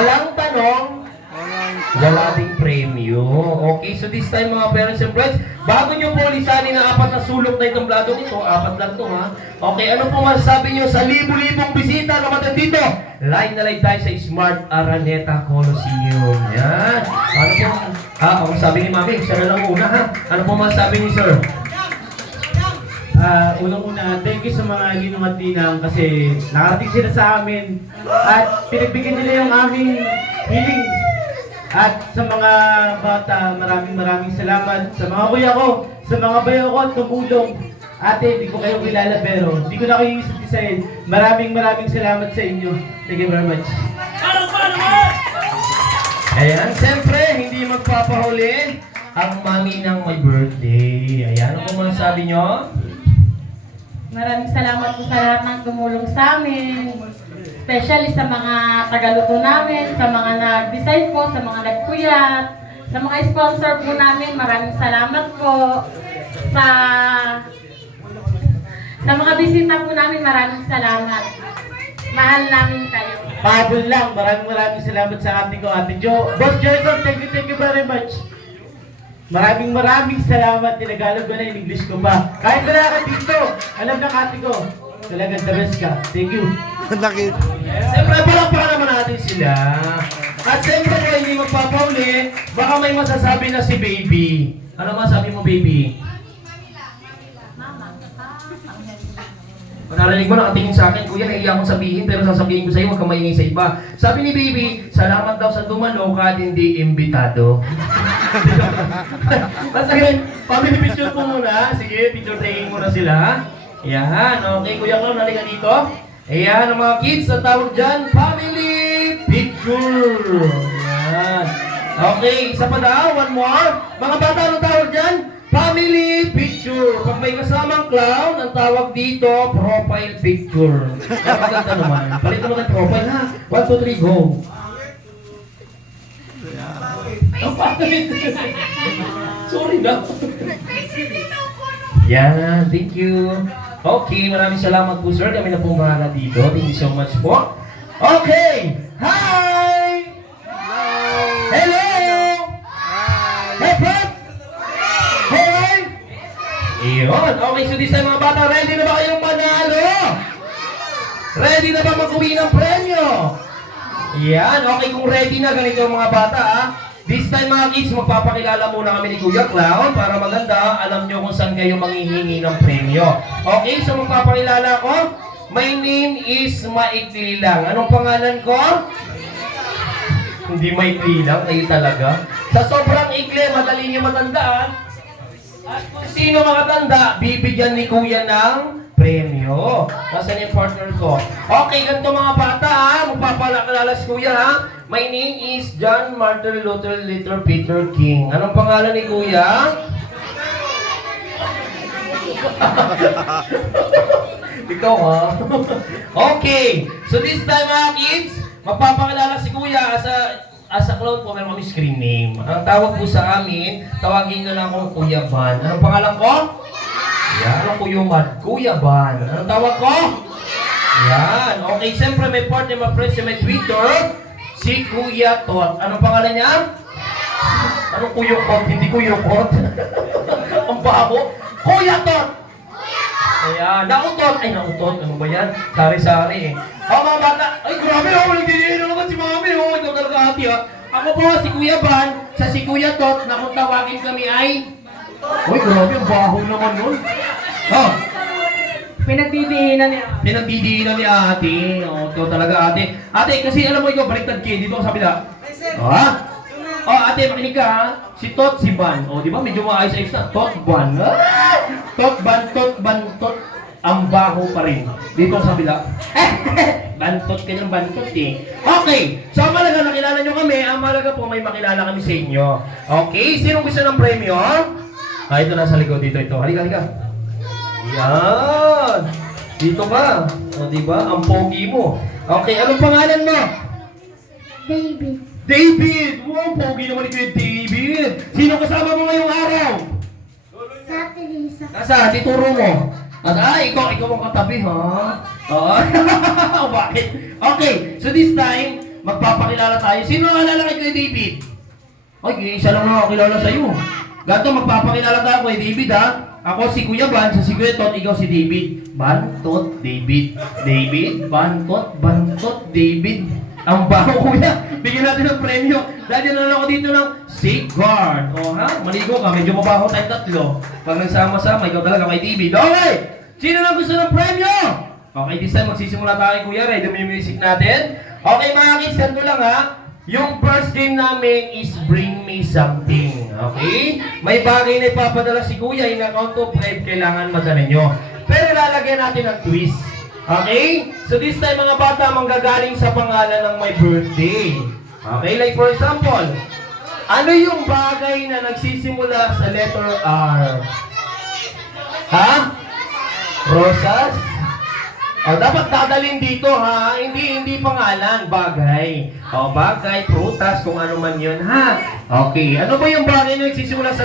Walang tanong, wala ding premyo. Okay, so this time mga parents and friends, bago nyo po lisanin ang 4 na sulok na itong blado nito, 4 lang to ha. Okay, ano po masasabi nyo sa libu-libong bisita na matag dito? Live na live tayo sa Smart Araneta Coliseum. Yan. Ano po? Ang sabi ni Mami, siya na lang una ha. Ano po masasabi niyo, sir? Unang-una, thank you sa mga Ginong at Ninang kasi nakarating sila sa amin at pinagbigyan nila yung aming hiling. At sa mga bata, maraming salamat. Sa mga kuya ko, sa mga bayo ko at tumulong. Ate, di ko kayo kilala pero di ko na kayo isa't-isahin. Maraming salamat sa inyo. Thank you very much. Ayan, siyempre, hindi magpapahuli ang mami ng my birthday. Ayan, ano po masasabi nyo? Maraming salamat po sa lahat ng tumulong sa amin. Especially sa mga tagaluto namin, sa mga nag-decide po, sa mga nagpuyat, sa mga sponsor po namin, maraming salamat po. Sa mga bisita po namin, maraming salamat. Mahal namin kayo. Pabol lang, maraming salamat sa ate ko, Ate Jo. Boss Joyson, thank you very much. Maraming salamat. Tinagalog ko na, in English ko pa. Kahit wala ka dito, alam ng ate ko. Talagang the best ka. Thank you. Siyempre, palakpakan naman natin sila. At siyempre, kung hindi magpapauli, baka may masasabi na si baby. Ano masabi mo, baby? Kung narinig mo, nakatingin sa akin, kuya, naiiyak akong sabihin, pero sasabihin ko sa iyo, huwag kang maingay sa iba. Sabi ni baby, salamat daw sa dumalo kahit hindi imbitado. Basta yun, family picture po muna. Sige, picture taking muna sila. Yan, okay, kuya ko, nalika dito. Ayan, ang mga kids, ang tawag dyan, family picture. Yan. Okay, isa pa daw, one more. Mga bata, anong tawag dyan? Family picture. Pag may kasamang clown, ang tawag dito, profile picture. Kaya maganda naman. Palit naman ng profile ha. 1, 2, 3, go. Sorry na. Yan, thank you. Okay, maraming salamat po sir. Kami na po mahala dito. Thank you so much po. Okay! Hi! Hello! Hey, Brad! Hey! Iyon. Okay, so this time mga bata, ready na ba kayong manalo? Ready na ba mag-uwi ng premyo? Yan. Okay, kung ready na, ganito yung mga bata ha. This time mga kids, magpapakilala muna kami ni Kuya Clown para maganda, alam nyo kung saan kayo manghihingi ng premyo. Okay, so magpapakilala ko. My name is Maikli lang. Anong pangalan ko? Hindi maikli lang, kayo talaga. Sa sobrang ikli, madali nyo matandaan. At kung sino makatanda, bibigyan ni Kuya ng premyo. Nasaan yung partner ko? Okay, ganito mga bata ha. Magpapakilala si Kuya ha. My name is John Martin Luther Peter King. Anong pangalan ni Kuya? Ikaw ha? Okay. So this time mga kids, magpapakilala si Kuya as a clown po, meron kami screen name. Ang tawag po sa amin, tawagin nyo lang akong Kuya Van. Anong pangalan ko? Yan, anong Kuya Van? Kuya Van. Anong tawag ko? Yan. Okay, siyempre may partner, may friends, may Twitter. Si Kuya Tot. Anong pangalan niya? Anong Kuya Tot? Hindi Kuya Tot. Ang baho. Kuya Tot! Ayan. Nautot. Ay, nautot. Ano ba yan? Sari-sari eh. Mga bata. Ay, grabe oh. Nagdidino naman si Mami oh. Ito talaga ati oh. Ako po si Kuya Van. Sa si Kuya Tot na kung tawagin kami ay... Uy, grabe. Ang baho naman nun. Oh. Pinagdidiinan niya. Pinagdidiinan ni ate. O, ito talaga ate. Ate, kasi alam mo ikaw, baliktad kayo. Dito ako sa bila. Ha? O, ate, makinig ka ha. Si Tot, si Van. O, di ba? Medyo maayos-ayos na. Tot, Van. Tot, Van, Tot. Ang baho pa rin. Dito sa bila. Bantot ka ng bantot eh. Okay. So, ang malaga, nakilala nyo kami. Ang malaga po, may makilala kami sa inyo. Okay. Sinong gusto ng premyo? Ito nasa likod dito. Ito. Halika. Yan! Dito ka. O, diba? Ang pogi mo. Okay, anong pangalan mo? David! Wow, pogi naman ni Kuya David. Sino kasama mo ngayong araw? Nasaan? Ituro mo. Ikaw ang katabi, ha? Oo. Bakit? Okay, so this time, magpapakilala tayo. Sino ang alala kay Kuya David? Ay, isa lang na kilala sa'yo. Ganto, magpapakilala tayo kay David ha. Ako si Kuya Ban, si Kuya Tot, ikaw si David. Bantot, David. David, Bantot, Bantot, David. Ang baho, Kuya. Bigyan natin ng premyo. Dahil na ako dito ng safeguard. O ha, maligo ka, medyo mabaho tayong tatlo. Pag nagsama-sama, ikaw talaga kay David. Okay! Sino na gusto ng premyo? Okay, this time magsisimula tayo, Kuya. Ready mo yung music natin? Okay, mga kids, ganito lang ha. Yung first game namin is Bring Me Something. Okay? May bagay na ipapadala si Kuya. In account of 5, kailangan madala nyo. Pero lalagyan natin ng twist. Okay? So this time mga bata, manggagaling sa pangalan ng my birthday. Okay? Like for example, ano yung bagay na nagsisimula sa letter R? Ha? Rosas? O, dapat dadalhin dito ha, hindi pangalan, bagay. O, bagay, prutas, kung ano man yun ha. Okay, ano ba yung bagay na nagsisimula sa